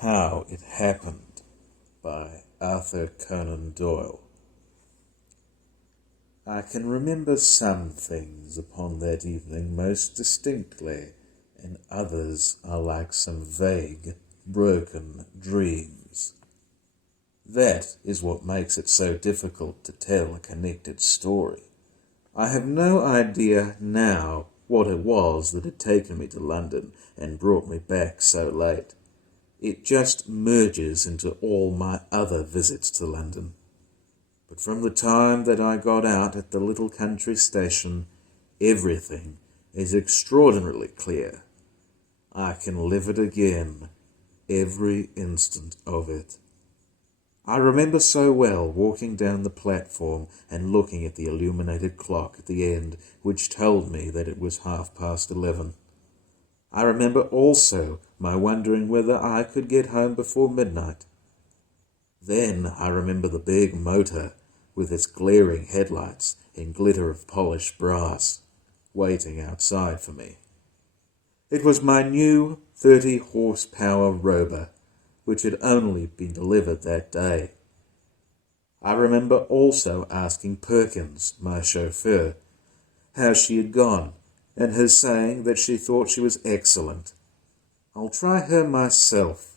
How It Happened by Arthur Conan Doyle. I can remember some things upon that evening most distinctly, and others are like some vague, broken dreams. That is what makes it so difficult to tell a connected story. I have no idea now what it was that had taken me to London and brought me back so late. It just merges into all my other visits to London. But from the time that I got out at the little country station, everything is extraordinarily clear. I can live it again, every instant of it. I remember so well walking down the platform and looking at the illuminated clock at the end, which told me that it was 11:30. I remember also my wondering whether I could get home before midnight. Then I remember the big motor with its glaring headlights and glitter of polished brass, waiting outside for me. It was my new 30-horsepower Rover, which had only been delivered that day. I remember also asking Perkins, my chauffeur, how she had gone, and her saying that she thought she was excellent. "I'll try her myself,"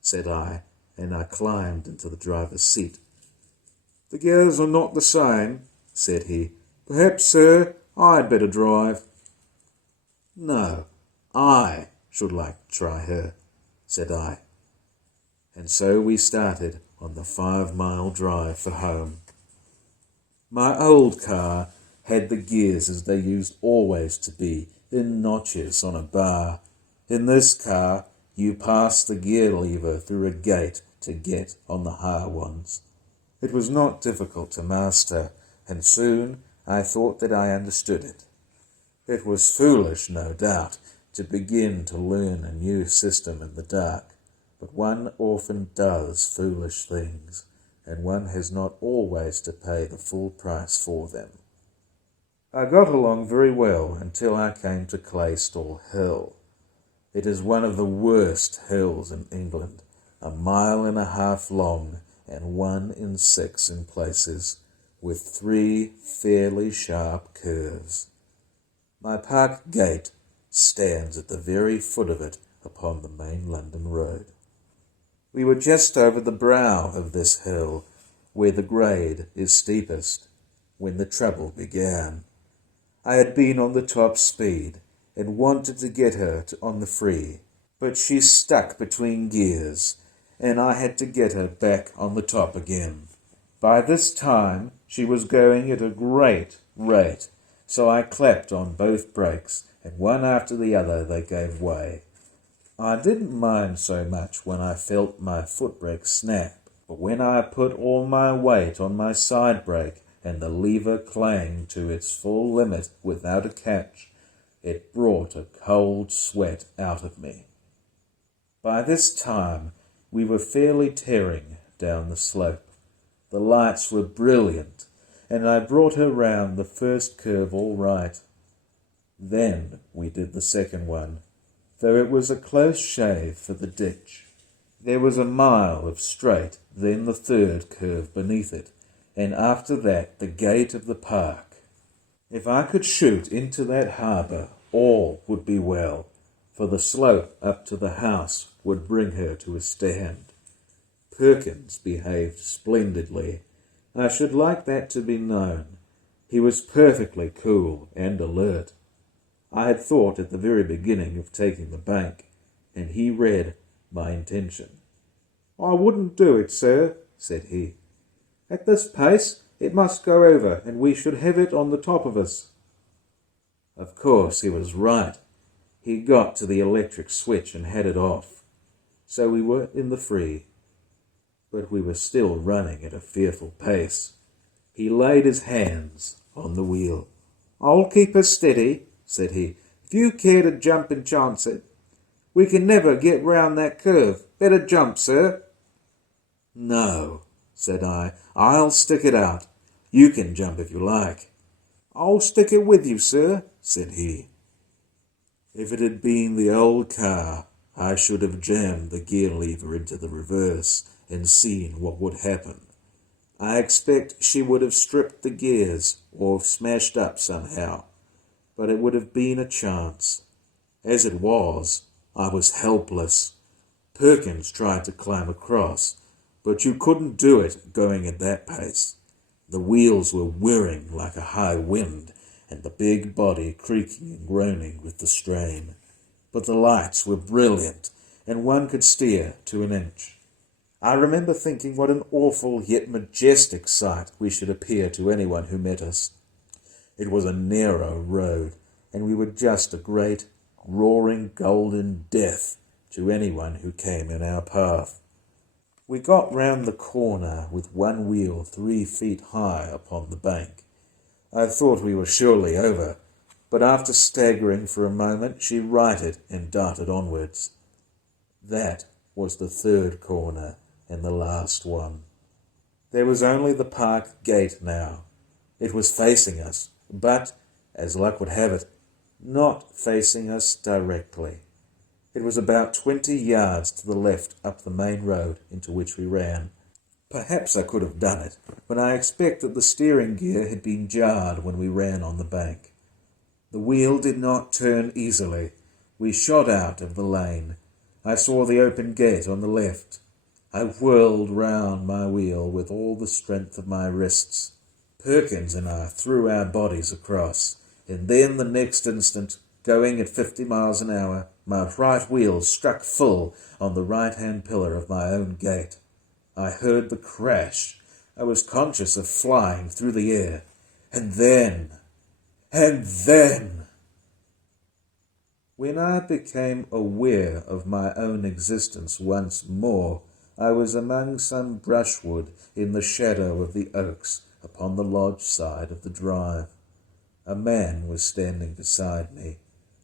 said I, and I climbed into the driver's seat. "The gears are not the same," said he. "Perhaps, sir, I'd better drive." "No, I should like to try her," said I. And so we started on the 5-mile drive for home. My old car had the gears as they used always to be, in notches on a bar. In this car, you pass the gear lever through a gate to get on the higher ones. It was not difficult to master, and soon I thought that I understood it. It was foolish, no doubt, to begin to learn a new system in the dark, but one often does foolish things, and one has not always to pay the full price for them. I got along very well until I came to Claystall Hill. It is one of the worst hills in England, 1.5 miles long and 1 6 in places, with 3 fairly sharp curves. My park gate stands at the very foot of it upon the main London road. We were just over the brow of this hill, where the grade is steepest, when the trouble began. I had been on the top speed and wanted to get her on the free, but she stuck between gears, and I had to get her back on the top again. By this time she was going at a great rate, so I clapped on both brakes, and one after the other they gave way. I didn't mind so much when I felt my foot brake snap, but when I put all my weight on my side brake and the lever clanged to its full limit without a catch, it brought a cold sweat out of me. By this time we were fairly tearing down the slope. The lights were brilliant, and I brought her round the first curve all right. Then we did the second one, though it was a close shave for the ditch. There was 1 mile of straight, then the third curve beneath it, and after that the gate of the park. If I could shoot into that harbour, all would be well, for the slope up to the house would bring her to a stand. Perkins behaved splendidly. I should like that to be known. He was perfectly cool and alert. I had thought at the very beginning of taking the bank, and he read my intention. "I wouldn't do it, sir," said he. "At this pace it must go over, and we should have it on the top of us." Of course he was right. He got to the electric switch and had it off. So we were in the free. But we were still running at a fearful pace. He laid his hands on the wheel. "I'll keep her steady," said he, "if you care to jump and chance it. We can never get round that curve. Better jump, sir." "No," said I, "I'll stick it out. You can jump if you like." "I'll stick it with you, sir," said he. If it had been the old car, I should have jammed the gear lever into the reverse and seen what would happen. I expect she would have stripped the gears or smashed up somehow, but it would have been a chance. As it was, I was helpless. Perkins tried to climb across, but you couldn't do it going at that pace. The wheels were whirring like a high wind, and the big body creaking and groaning with the strain. But the lights were brilliant, and one could steer to an inch. I remember thinking what an awful yet majestic sight we should appear to anyone who met us. It was a narrow road, and we were just a great, roaring golden death to anyone who came in our path. We got round the corner with one wheel 3 feet high upon the bank. I thought we were surely over, but after staggering for a moment, she righted and darted onwards. That was the 3rd corner and the last one. There was only the park gate now. It was facing us, but, as luck would have it, not facing us directly. It was about 20 yards to the left up the main road into which we ran. Perhaps I could have done it, but I expect that the steering gear had been jarred when we ran on the bank. The wheel did not turn easily. We shot out of the lane. I saw the open gate on the left. I whirled round my wheel with all the strength of my wrists. Perkins and I threw our bodies across, and then the next instant, going at 50 miles an hour, my right wheel struck full on the right-hand pillar of my own gate. I heard the crash. I was conscious of flying through the air. And then... When I became aware of my own existence once more, I was among some brushwood in the shadow of the oaks upon the lodge side of the drive. A man was standing beside me.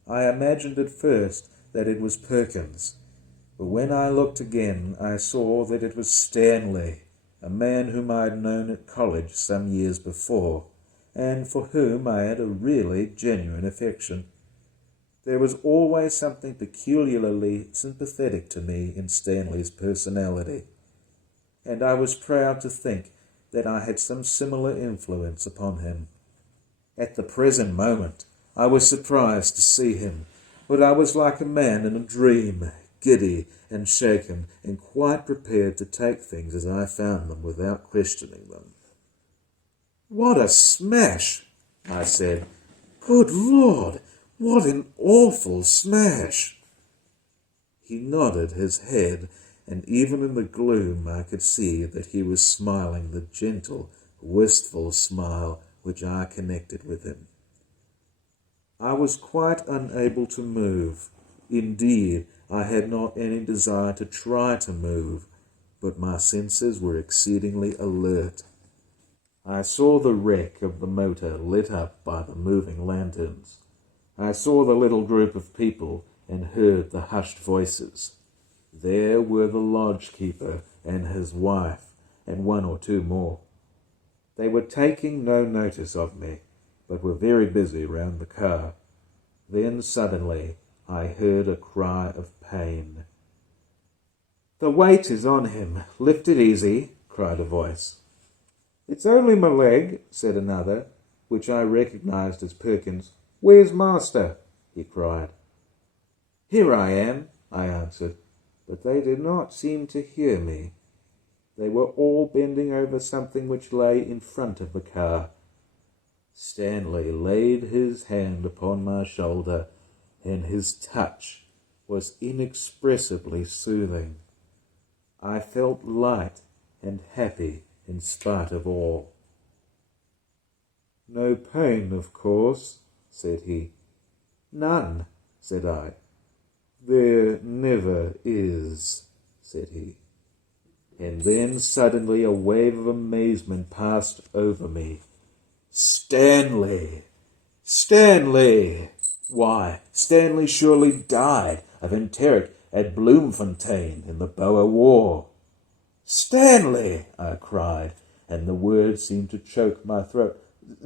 I imagined at first that it was Perkins, but when I looked again I saw that it was Stanley, a man whom I had known at college some years before, and for whom I had a really genuine affection. There was always something peculiarly sympathetic to me in Stanley's personality, and I was proud to think that I had some similar influence upon him. At the present moment, I was surprised to see him, but I was like a man in a dream, giddy and shaken, and quite prepared to take things as I found them without questioning them. "What a smash!" I said. "Good Lord, what an awful smash!" He nodded his head, and even in the gloom I could see that he was smiling the gentle, wistful smile which I connected with him. I was quite unable to move. Indeed, I had not any desire to try to move, but my senses were exceedingly alert. I saw the wreck of the motor lit up by the moving lanterns. I saw the little group of people and heard the hushed voices. There were the lodge-keeper and his wife, and 1 or 2 more. They were taking no notice of me, but were very busy round the car. Then suddenly I heard a cry of pain. "The weight is on him. Lift it easy," cried a voice. "It's only my leg," said another, which I recognized as Perkins. "Where's master?" he cried. "Here I am," I answered, but they did not seem to hear me. They were all bending over something which lay in front of the car. Stanley laid his hand upon my shoulder, and his touch was inexpressibly soothing. I felt light and happy in spite of all. "No pain, of course," said he. "None," said I. "There never is," said he. And then suddenly a wave of amazement passed over me. "Stanley! Stanley! Why, Stanley surely died of enteric at Bloemfontein in the Boer War." "Stanley!" I cried, and the words seemed to choke my throat.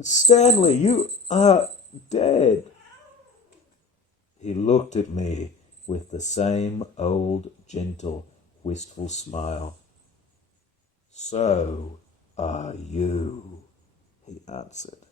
"Stanley, you are dead." He looked at me, with the same old, gentle, wistful smile. "So are you," he answered.